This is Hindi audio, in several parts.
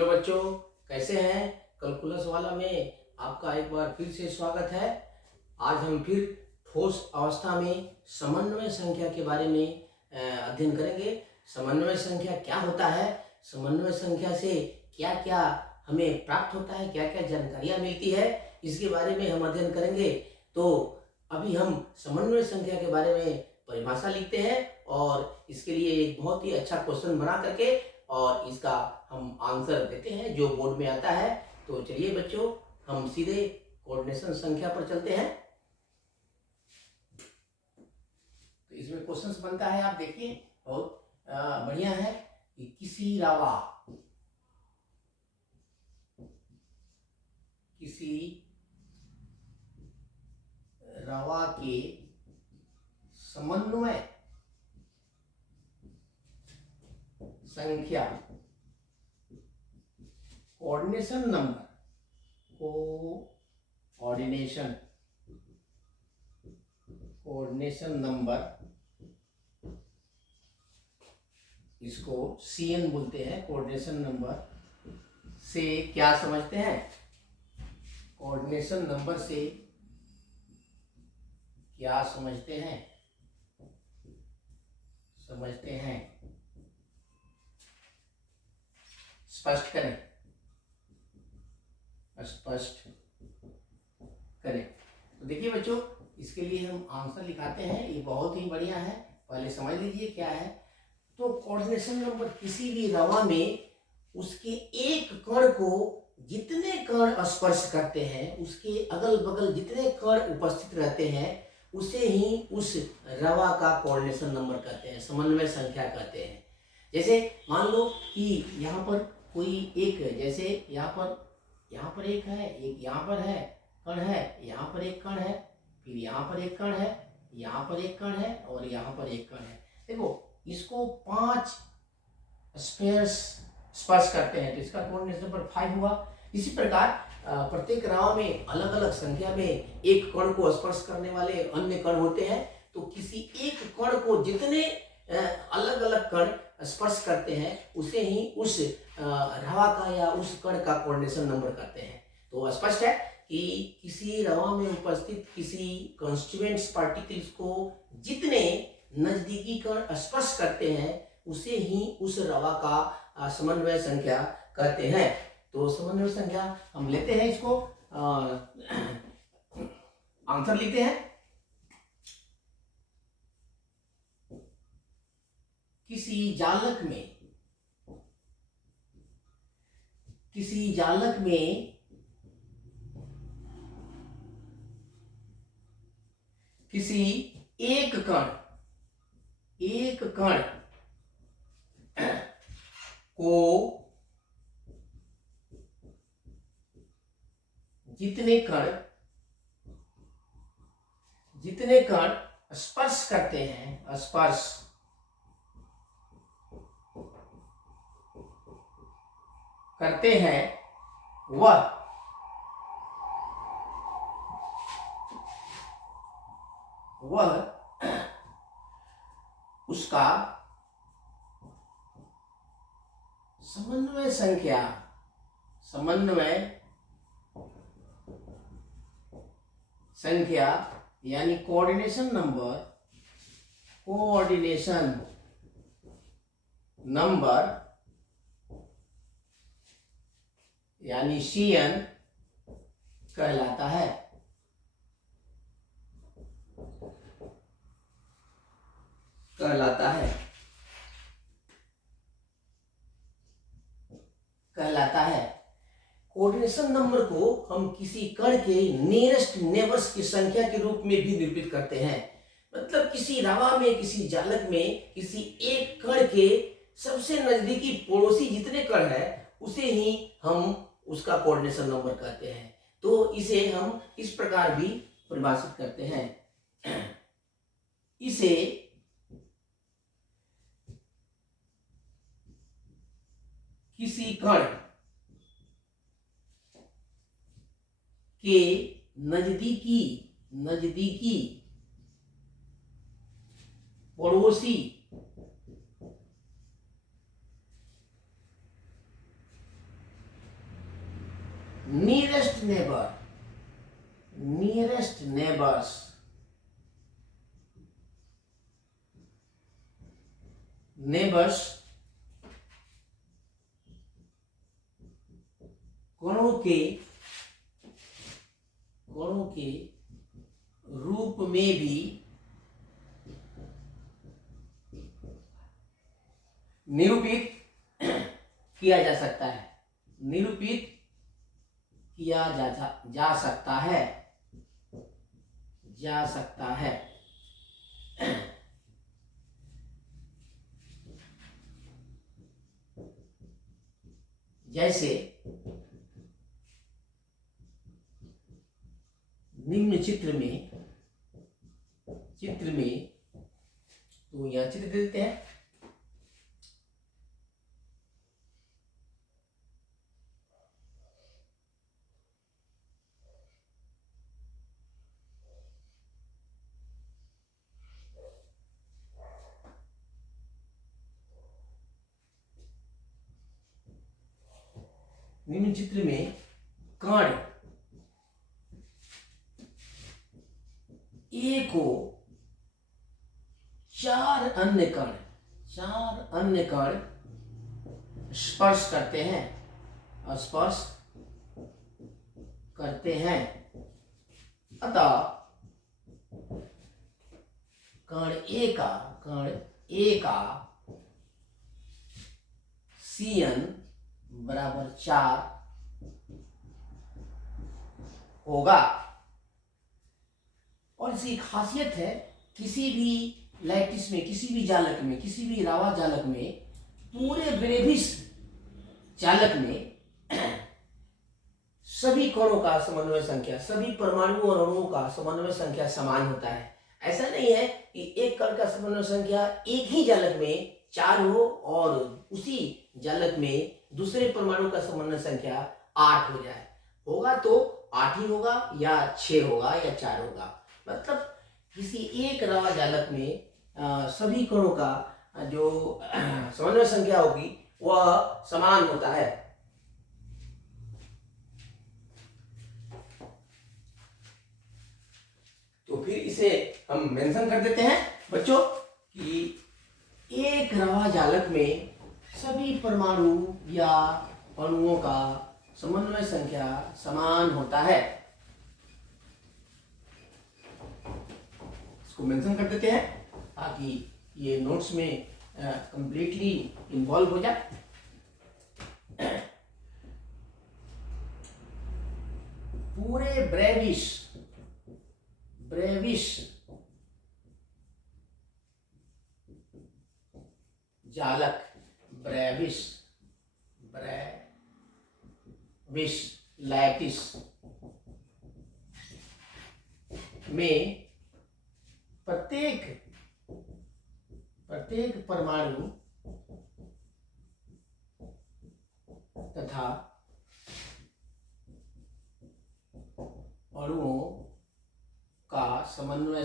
हेलो बच्चों, कैसे हैं। कैलकुलस वाला में आपका एक बार फिर से स्वागत है। आज हम फिर ठोस अवस्था में समन्वय संख्या के बारे में अध्ययन करेंगे। समन्वय संख्या क्या होता है, समन्वय संख्या से क्या क्या हमें प्राप्त होता है, क्या क्या जानकारियाँ मिलती है, इसके बारे में हम अध्ययन करेंगे। तो अभी हम समन्वय संख्या के बारे में परिभाषा लिखते हैं और इसके लिए एक बहुत ही अच्छा क्वेश्चन बना करके और इसका हम आंसर देते हैं जो बोर्ड में आता है। तो चलिए बच्चों, हम सीधे कोऑर्डिनेशन संख्या पर चलते हैं। तो इसमें क्वेश्चंस बनता है, आप देखिए, बहुत बढ़िया है कि किसी रवा के समन्वय संख्या कोऑर्डिनेशन नंबर इसको CN बोलते हैं। कोऑर्डिनेशन नंबर से क्या समझते हैं, कोऑर्डिनेशन नंबर से क्या समझते हैं, स्पष्ट करें। तो देखिए बच्चों, इसके लिए हम आंसर लिखाते हैं। ये बहुत ही बढ़िया है, पहले समझ लीजिए क्या है। तो कोऑर्डिनेशन नंबर किसी भी रवा में उसके एक कण को जितने कण स्पर्श करते हैं, उसके अगल बगल जितने कण उपस्थित रहते हैं, उसे ही उस रवा का कोऑर्डिनेशन नंबर कहते हैं, समन्वय संख्या कहते हैं। जैसे मान लो कि यहाँ पर कोई एक, जैसे यहाँ पर एक है, एक यहाँ पर है कण है, यहाँ पर एक कण है, फिर यहाँ पर एक कण है, यहाँ पर एक कण है और यहाँ पर एक कण है। देखो, इसको 5 स्फीयर्स स्पर्श करते हैं तो इसका कोऑर्डिनेशन नंबर 5 हुआ। इसी प्रकार प्रत्येक रवा में अलग अलग संख्या में एक कण को स्पर्श करने वाले अन्य कण होते हैं। तो किसी एक कण को जितने अलग अलग कण स्पर्श करते हैं, उसे ही उस रवा का या उस कण का कोऑर्डिनेशन नंबर कहते हैं। तो स्पष्ट है कि किसी रवा में उपस्थित किसी कॉन्स्टिट्यूएंट्स पार्टिकल्स को जितने नजदीकी कण स्पर्श करते हैं, उसे ही उस रवा का समन्वय संख्या कहते हैं। तो समन्वय संख्या हम लेते हैं, इसको आंसर लिखते हैं। किसी जालक में किसी एक कण को जितने कण स्पर्श करते हैं, वह उसका समन्वय संख्या यानी कोऑर्डिनेशन नंबर यानी CN कहलाता है। कोऑर्डिनेशन नंबर को हम किसी कण के नियरेस्ट नेबर्स की संख्या के रूप में भी निरूपित करते हैं। मतलब किसी रवा में, किसी जालक में किसी एक कण के सबसे नजदीकी पड़ोसी जितने कण है, उसे ही हम उसका कोऑर्डिनेशन नंबर कहते हैं। तो इसे हम इस प्रकार भी परिभाषित करते हैं। इसे किसी कण के नजदीकी पड़ोसी nearest neighbor, nearest neighbors, neighbors कणों के रूप में भी निरूपित किया जा सकता है, निरूपित किया जा सकता है, जा सकता है। जैसे निम्न चित्र में तो यहां चित्र दे देते हैं। निम्न चित्र में कण ए को चार अन्य कण स्पर्श करते हैं, अतः कण ए का Cn बराबर 4 होगा। और इसकी खासियत है, किसी भी लैटिस में, किसी भी जालक में, किसी भी रावा जालक में, पूरे ब्रेविस जालक में सभी कणों का समन्वय संख्या, सभी परमाणु और अणुओं का समन्वय संख्या समान होता है। ऐसा नहीं है कि एक कण का समन्वय संख्या एक ही जालक में 4 हो और उसी जालक में दूसरे परमाणु का समन्वय संख्या 8 हो जाए। होगा तो 8 ही होगा या 6 होगा या 4 होगा। मतलब किसी एक रावा जालक में सभी कणों का जो समन्वय संख्या होगी वह समान होता है। तो फिर इसे हम मेंशन कर देते हैं बच्चों कि एक रावा जालक में सभी परमाणु या अणुओं का समन्वय संख्या समान होता है। इसको मेंशन कर देते हैं ताकि ये नोट्स में कंप्लीटली इन्वॉल्व हो जाए। पूरे ब्रेविस जालक, ब्रेविस लैटिस में प्रत्येक परमाणु तथा अणुओं का समन्वय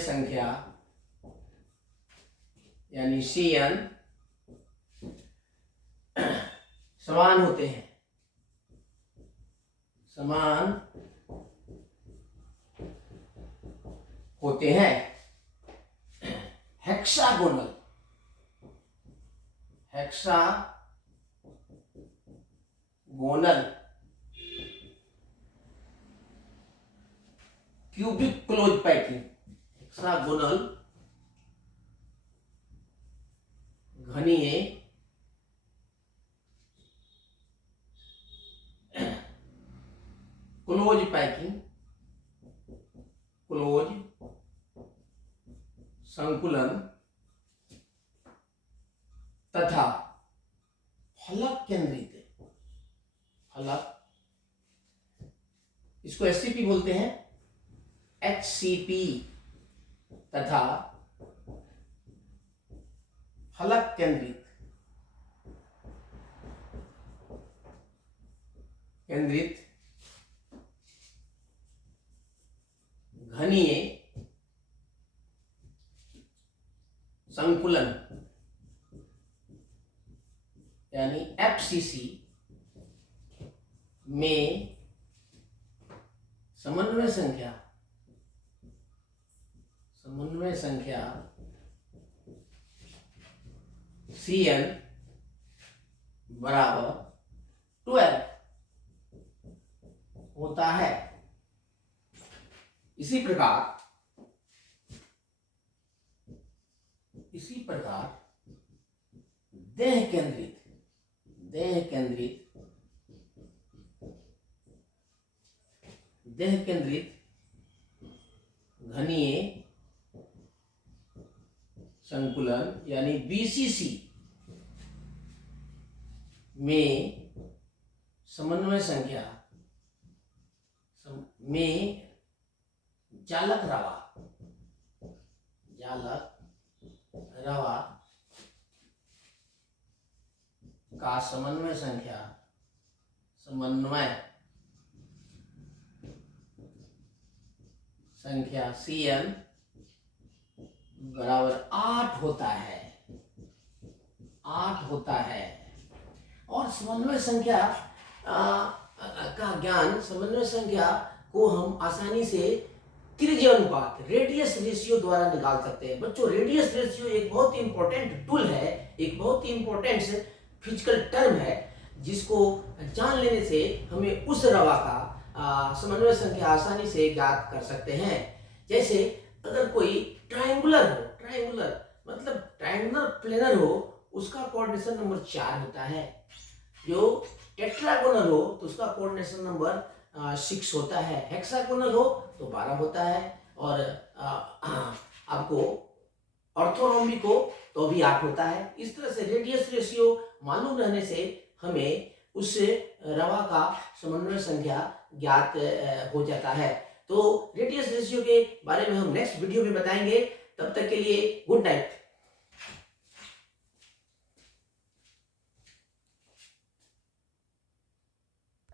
संख्या यानी Cn समान होते हैं, hexagonal cubic close packing, hexagonal घनीय क्लोज पैकिंग, क्लोज संकुलन तथा फलक केंद्रित, इसको SCP बोलते हैं, HCP तथा फलक केंद्रित घनीय संकुलन यानी FCC में समन्वय संख्या Cn बराबर 12 होता है। इसी प्रकार देह केंद्रित घनीय संकुलन यानी BCC में समन्वय संख्या में जालक रवा का समन्वय संख्या Cn बराबर 8 होता है। और समन्वय संख्या का ज्ञान, समन्वय संख्या को हम आसानी से त्रिज्य अनुपात रेडियस रेशियो द्वारा निकाल सकते हैं। बच्चों, रेडियस रेशियो एक बहुत ही इंपॉर्टेंट टूल है, एक बहुत ही इंपॉर्टेंट फिजिकल टर्म है, जिसको जान लेने से हमें उस रवा का समन्वय संख्या आसानी से ज्ञात कर सकते हैं। जैसे अगर कोई ट्रायंगुलर मतलब ट्रायंगुलर प्लेनर हो, उसका कोऑर्डिनेशन नंबर 4 होता है। जो टेट्रागोनल हो तो उसका कोऑर्डिनेशन नंबर 6 होता है। हेक्सागोनल हो तो 12 होता है। और आपको ऑर्थोरोम्बिक हो तो भी 8 होता है। इस तरह से रेडियस रेशियो मालूम रहने से हमें उस रवा का समन्वय संख्या ज्ञात हो जाता है। तो रेडियस रेशियो के बारे में हम नेक्स्ट वीडियो में बताएंगे। तब तक के लिए गुड नाइट।